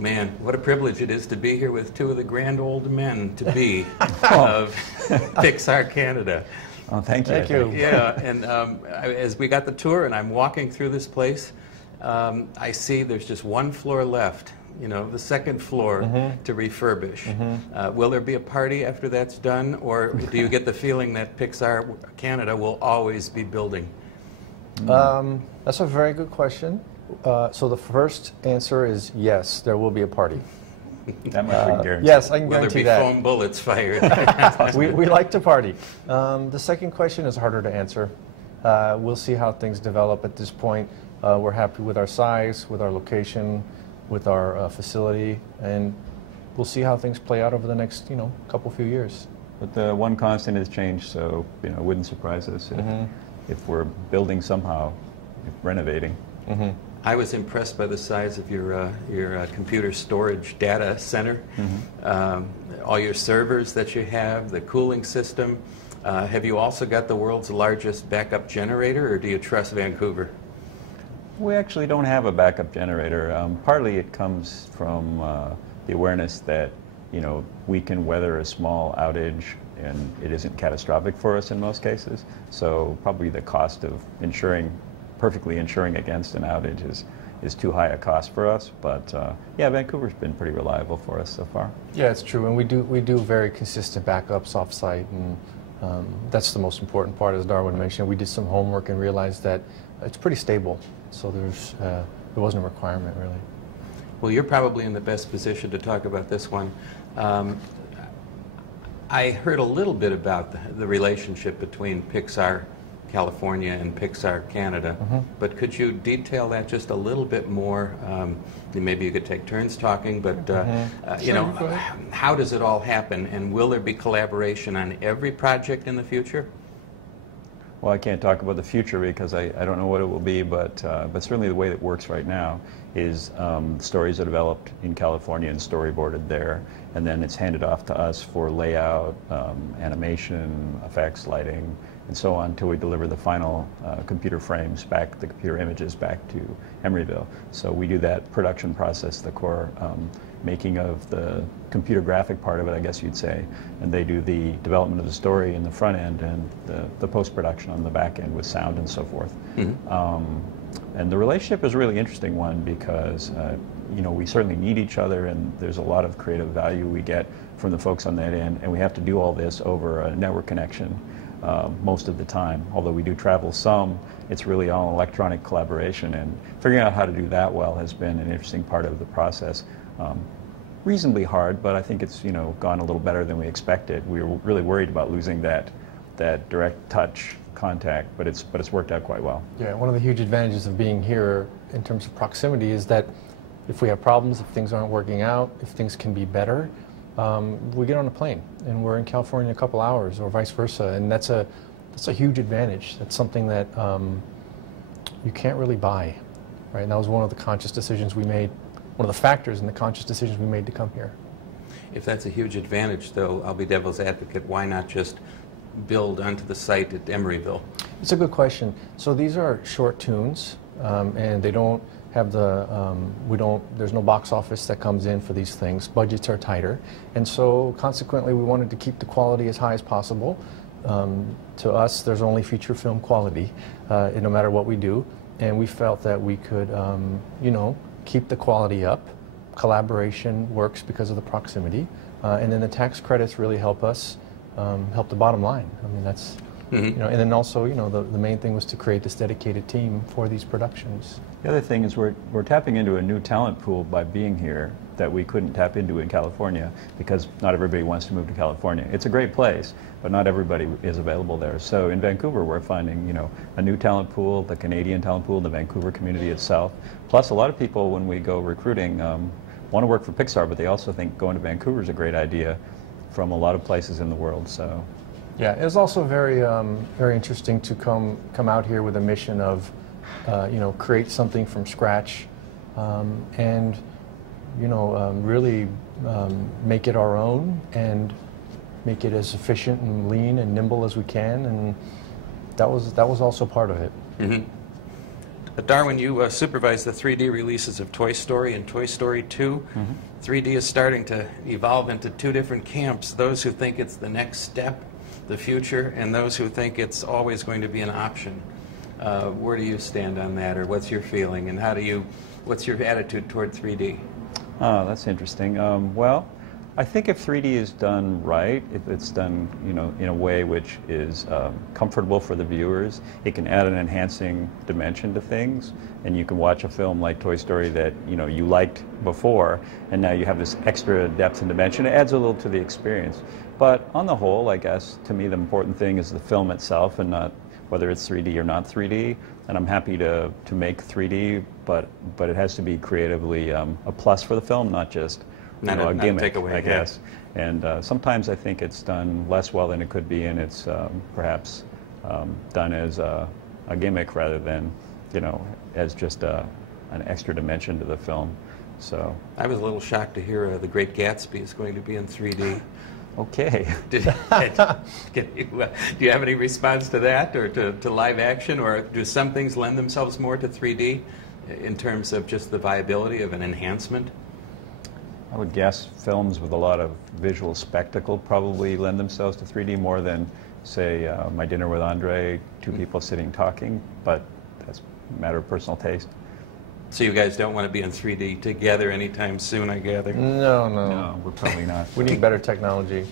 man, what a privilege it is to be here with two of the grand old men to be of PIXAR Canada. Oh, thank you. Thank you. Yeah, and as we got the tour and I'm walking through this place, I see there's just one floor left, you know, the second floor to refurbish. Will there be a party after that's done, or do you get the feeling that PIXAR Canada will always be building? That's a very good question. So the first answer is yes, there will be a party. That much we can guarantee. Yes, I can guarantee that. Will there be foam bullets fired? we like to party. The second question is harder to answer. We'll see how things develop at this point. We're happy with our size, with our location, with our facility, and we'll see how things play out over the next, few years. But the one constant has changed, so it wouldn't surprise us if we're building somehow, renovating. I was impressed by the size of your computer storage data center, all your servers that you have, the cooling system. Have you also got the world's largest backup generator, or do you trust Vancouver? We actually don't have a backup generator. Partly it comes from the awareness that we can weather a small outage and it isn't catastrophic for us in most cases. So probably the cost of perfectly insuring against an outage is too high a cost for us. But yeah, Vancouver's been pretty reliable for us so far. Yeah, it's true, and we do very consistent backups off-site, and that's the most important part, as Darwin mentioned. We did some homework and realized that it's pretty stable, so there wasn't a requirement really. Well, you're probably in the best position to talk about this one. I heard a little bit about the relationship between PIXAR California and PIXAR Canada, but could you detail that just a little bit more? Maybe you could take turns talking, but how does it all happen, and will there be collaboration on every project in the future? Well, I can't talk about the future because I don't know what it will be, but certainly the way that works right now is stories are developed in California and storyboarded there, and then it's handed off to us for layout, animation, effects, lighting, and so on until we deliver the final computer frames back, the computer images back to Emeryville. So we do that production process, the core making of the computer graphic part of it, I guess you'd say, and they do the development of the story in the front end and the post-production on the back end with sound and so forth. And the relationship is a really interesting one because we certainly need each other, and there's a lot of creative value we get from the folks on that end, and we have to do all this over a network connection most of the time. Although we do travel some, it's really all electronic collaboration, and figuring out how to do that well has been an interesting part of the process. Reasonably hard, but I think it's gone a little better than we expected. We were really worried about losing that direct touch contact, but it's worked out quite well. Yeah, one of the huge advantages of being here in terms of proximity is that if we have problems, if things aren't working out, if things can be better, we get on a plane and we're in California in a couple hours, or vice versa, and that's a huge advantage. That's something that you can't really buy, right? And that was one of the conscious decisions we made. One of the factors in the conscious decisions we made to come here. If that's a huge advantage, though, I'll be devil's advocate. Why not just build onto the site at Emeryville? It's a good question. So these are short tunes, and they don't have there's no box office that comes in for these things. Budgets are tighter, and so consequently we wanted to keep the quality as high as possible. To us, there's only feature film quality, no matter what we do, and we felt that we could, keep the quality up. Collaboration works because of the proximity, and then the tax credits really help us help the bottom line. I mean, that's and then also the main thing was to create this dedicated team for these productions. The other thing is we're tapping into a new talent pool by being here that we couldn't tap into in California because not everybody wants to move to California. It's a great place, but not everybody is available there. So in Vancouver, we're finding a new talent pool, the Canadian talent pool, the Vancouver community itself. Plus, a lot of people, when we go recruiting, want to work for PIXAR, but they also think going to Vancouver is a great idea from a lot of places in the world. So, yeah, it was also very, very interesting to come out here with a mission of, create something from scratch, and really make it our own and make it as efficient and lean and nimble as we can, and that was also part of it. Darwin, you supervise the 3D releases of Toy Story and Toy Story 2. 3D is starting to evolve into two different camps, those who think it's the next step, the future, and those who think it's always going to be an option. Where do you stand on that, or what's your feeling, and what's your attitude toward 3D? Oh, that's interesting. Well, I think if 3D is done right, if it's done, in a way which is comfortable for the viewers, it can add an enhancing dimension to things, and you can watch a film like Toy Story that you liked before, and now you have this extra depth and dimension. It adds a little to the experience. But on the whole, I guess to me the important thing is the film itself, and not whether it's 3D or not 3D. And I'm happy to make 3D, but it has to be creatively a plus for the film, not just a gimmick, I guess. And sometimes I think it's done less well than it could be, and it's perhaps done as a gimmick rather than, as just an extra dimension to the film. So I was a little shocked to hear The Great Gatsby is going to be in 3D. Okay. Do you have any response to that, or to live action, or do some things lend themselves more to 3D in terms of just the viability of an enhancement? I would guess films with a lot of visual spectacle probably lend themselves to 3D more than, say, My Dinner with Andre, two people sitting talking, but that's a matter of personal taste. So you guys don't want to be in 3D together anytime soon, I gather? No. No, we're probably not. We need better technology.